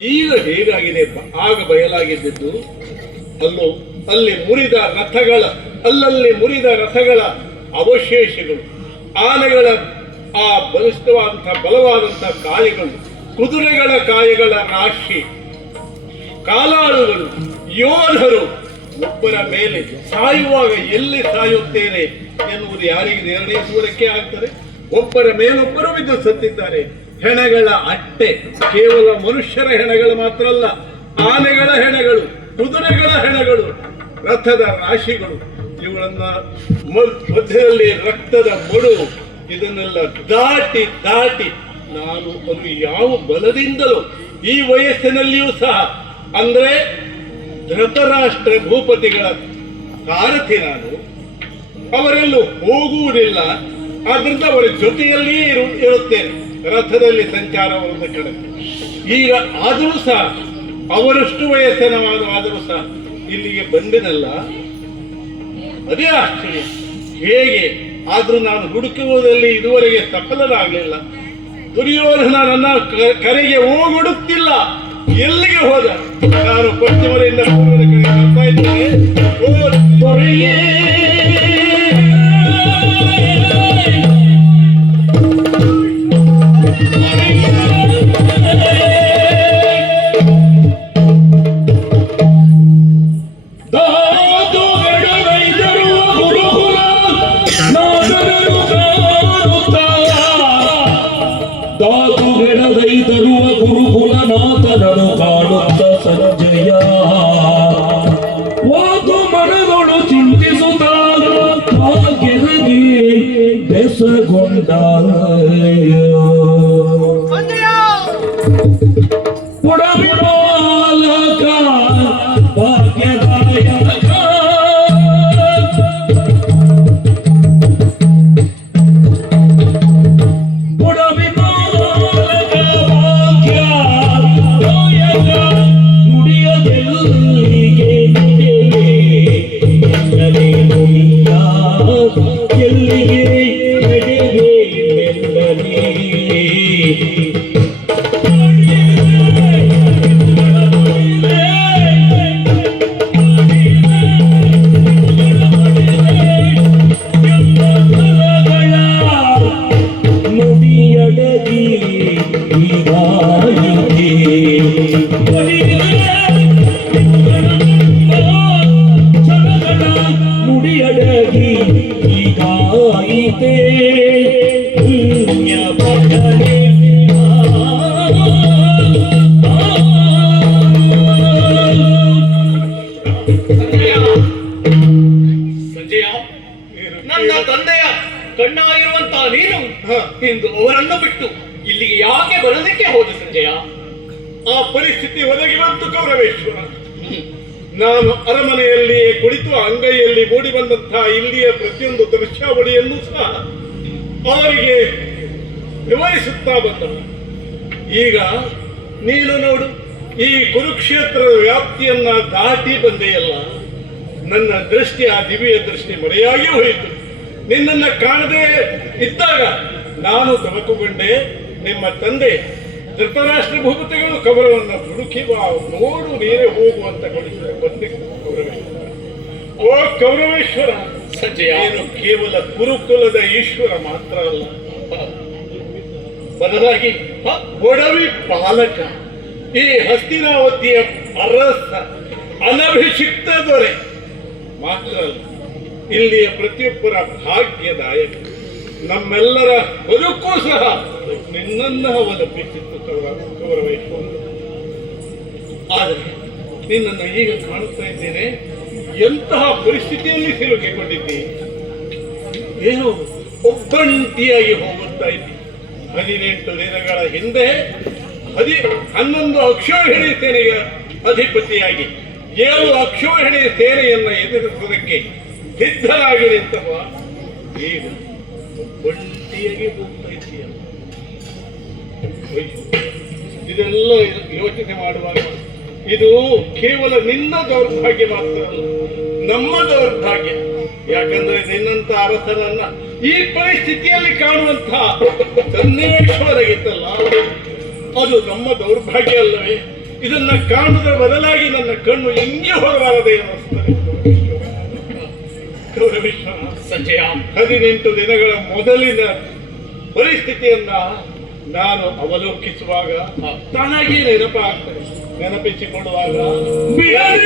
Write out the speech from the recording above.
ಈಗ ಹೇಗಾಗಿದೆ ಆಗ ಬಯಲಾಗಿದ್ದು ಅಲ್ಲಿ ಮುರಿದ ರಥಗಳ ಅಲ್ಲಲ್ಲಿ ಮುರಿದ ರಥಗಳ ಅವಶೇಷಗಳು, ಆನೆಗಳ ಆ ಬಲವಾದಂತಹ ಕಾಯಗಳು, ಕುದುರೆಗಳ ಕಾಯಗಳ ರಾಶಿ, ಕಾಲಾಳುಗಳು, ಯೋಧರು ಒಬ್ಬರ ಮೇಲೆ ಸಾಯುವಾಗ ಎಲ್ಲಿ ಸಾಯುತ್ತೇನೆ ಎನ್ನುವುದು ಯಾರಿಗೆ ನಿರ್ಣಯಿಸುವುದಕ್ಕೆ ಆಗ್ತದೆ? ಒಬ್ಬರ ಮೇಲೊಬ್ಬರು ಬಿದ್ದು ಸತ್ತಿದ್ದಾರೆ. ಹೆಣಗಳ ಅಟ್ಟೆ, ಕೇವಲ ಮನುಷ್ಯರ ಹೆಣಗಳು ಮಾತ್ರ ಅಲ್ಲ, ಆನೆಗಳ ಹೆಣಗಳು, ಕುದುರೆಗಳ ಹೆಣಗಳು, ರಥದ ರಾಶಿಗಳು, ಇವುಗಳನ್ನ ಮಧ್ಯದಲ್ಲಿ ರಕ್ತದ ಮಡು, ಇದನ್ನೆಲ್ಲ ದಾಟಿ ದಾಟಿ ನಾನು ಅದು ಯಾವ ಬಲದಿಂದಲೂ ಈ ವಯಸ್ಸಿನಲ್ಲಿಯೂ ಸಹ, ಅಂದ್ರೆ ಧೃತರಾಷ್ಟ್ರ ಭೂಪತಿಗಳ ಸಾರಥಿ ನಾನು, ಅವರೆಲ್ಲೂ ಹೋಗುವುದಿಲ್ಲ, ಆದ್ರಿಂದ ಅವರ ಜೊತೆಯಲ್ಲಿಯೇ ಇರುತ್ತೇನೆ, ರಥದಲ್ಲಿ ಸಂಚಾರವನ್ನು ಕಡಕ್ಕೆ. ಈಗ ಆದರೂ ಸಹ ಅವರಷ್ಟು ವಯಸ್ಸಿನವಾದರೂ ಸಹ ಇಲ್ಲಿಗೆ ಬಂದಿನಲ್ಲ, ಅದೇ ಆಶ್ಚರ್ಯ. ಹೇಗೆ ಆದ್ರೂ ನಾನು ಹುಡುಕುವುದರಲ್ಲಿ ಇದುವರೆಗೆ ಸಫಲರಾಗಲಿಲ್ಲ. ದುರ್ಯೋಧನ ನನ್ನ ಕರೆಗೆ ಓಗೊಡುತ್ತಿಲ್ಲ. ಎಲ್ಲಿಗೆ ಹೋದ? ನಾನು ಪಶ್ಚಿಮದಿಂದ ಪೂರ್ವದ ಕಡೆ ಬರ್ತಾ ಇದ್ದೇನೆ. ಓ ದೊರೆಯೇ, ಗುರುಕುಲನಾಥನನು ಕಾಣುತ್ತ ಸಂಜಯ ಓದು ಮನಗಳು ಚಿಂತಿಸುತ್ತಾಗ ಭಾಗ್ಯದಲ್ಲಿ ಬೆಸಗೊಂಡ ಪುಡವಿ ಬಾಲಕ ಭಾಗ್ಯದಾಯಕ ನನ್ನ ತಂದೆಯ ಕಣ್ಣಾಗಿರುವಂತಹ ನೀನು ಇಂದು ಅವರನ್ನು ಬಿಟ್ಟು ಇಲ್ಲಿಗೆ ಯಾಕೆ ಬರೋದಕ್ಕೆ ಹೋದ ಸಂಜಯ? ಆ ಪರಿಸ್ಥಿತಿ ಒದಗಿ ಬಂತು ಕೌರವೇಶ್ವರ. ನಾನು ಅರಮನೆಯಲ್ಲಿಯೇ ಕುಳಿತು ಅಂಗೈಯಲ್ಲಿ ಮೂಡಿ ಬಂದಂತಹ ಇಲ್ಲಿಯ ಪ್ರತಿಯೊಂದು ದೃಶ್ಯಾವಳಿಯನ್ನು ಸಹ ಅವರಿಗೆ ವಿವರಿಸುತ್ತಾ ಬಂದನು. ಈಗ ನೀನು ನೋಡು, ಈ ಕುರುಕ್ಷೇತ್ರದ ವ್ಯಾಪ್ತಿಯನ್ನ ದಾಟಿ ಬಂದೆಯಲ್ಲ, ನನ್ನ ದೃಷ್ಟಿ, ಆ ದಿವ್ಯ ದೃಷ್ಟಿ ಮರೆಯಾಗಿ ಹೋಯಿತು. ನಿನ್ನನ್ನು ಕಾಣದೇ ಇದ್ದಾಗ ನಾನು ತಮಕುಗೊಂಡೆ. ನಿಮ್ಮ ತಂದೆ ಧೃತರಾಷ್ಟ್ರ ಭೂಪತಿಗಳು ಕವರವನ್ನು ಹುಡುಕಿ ನೋಡು, ನೀರೇ ಹೋಗುವಂತ ಬಂದೆ ಕೌರವೇಶ್ವರ. ಓ ಕೌರವೇಶ್ವರ, ನೀನು ಕೇವಲ ಗುರುಕುಲದ ಈಶ್ವರ ಮಾತ್ರ ಅಲ್ಲ, ಬದಲಾಗಿ ಒಡವಿ ಪಾಲಕ, ಈ ಹಸ್ತಿನಾವತಿಯ ಅರಸ, ಅನಭಿಷಿಕ್ತ ದೊರೆ ಮಾತ್ರ ಅಲ್ಲ, ಇಲ್ಲಿಯ ಪ್ರತಿಯೊಬ್ಬರ ಭಾಗ್ಯದಾಯಕ. ನಮ್ಮೆಲ್ಲರ ಬದುಕು ಸಹ ನಿನ್ನನ್ನು ಅವಲಂಬಿಸಿತ್ತು ಕೌರವೇಶ್ವರ. ಆದರೆ ನಿನ್ನನ್ನು ಈಗ ಕಾಣುತ್ತಾ ಇದ್ದೇನೆ, ಎಂತಹ ಪರಿಸ್ಥಿತಿಯಲ್ಲಿ ಸಿಲುಕಿಕೊಂಡಿದ್ದಿ. ಏನು ಒಬ್ಬಂಟಿಯಾಗಿ ಹೋಗುತ್ತಾ ಇದ್ದಿ. 18 ದಿನಗಳ ಹಿಂದೆ 11 ಅಕ್ಷೋಹಿಣಿ ಸೇನೆಗೆ ಅಧಿಪತಿಯಾಗಿ 7 ಅಕ್ಷೋಹಿಣಿ ಸೇನೆಯನ್ನು ಎದುರಿಸುವುದಕ್ಕೆ ಸಿದ್ಧರಾಗಿರುತ್ತವ. ಈಗ ಒಬ್ಬಂಟಿಯಾಗಿ ಹೋಗ್ತಾ ಇದ್ದೀಯ. ಇದೆಲ್ಲ ಯೋಚನೆ ಮಾಡುವಾಗ ಇದು ಕೇವಲ ನಿನ್ನ ದೌರ್ಭಾಗ್ಯ ಮಾತ್ರ ಅಲ್ಲ, ನಮ್ಮ ದೌರ್ಭಾಗ್ಯ. ಯಾಕಂದ್ರೆ ನಿನ್ನಂತ ಅರಸನನ್ನ ಈ ಪರಿಸ್ಥಿತಿಯಲ್ಲಿ ಕಾಣುವಂತಹ ಸನ್ನಿವೇಶ ಒದಗಿತ್ತಲ್ಲ, ಅದು ನಮ್ಮ ದೌರ್ಭಾಗ್ಯ ಅಲ್ಲವೇ? ಇದನ್ನ ಕಾಣುವುದರ ಬದಲಾಗಿ ನನ್ನ ಕಣ್ಣು ಎಂಗೆ ಹೋಗಬಾರದೆ ಅನ್ನಿಸ್ತದೆ. ಗೌರವಿಶ್ವನಾಥ, ಸಂಜಯ 18 ದಿನಗಳ ಮೊದಲಿನ ಪರಿಸ್ಥಿತಿಯನ್ನ ನಾನು ಅವಲೋಕಿಸುವಾಗ ತನಗೆ ನೆನಪಾಗ್ತದೆ. ನೆನಪಿಸಿಕೊಳ್ಳುವಾಗ ಬಿಡಲಿ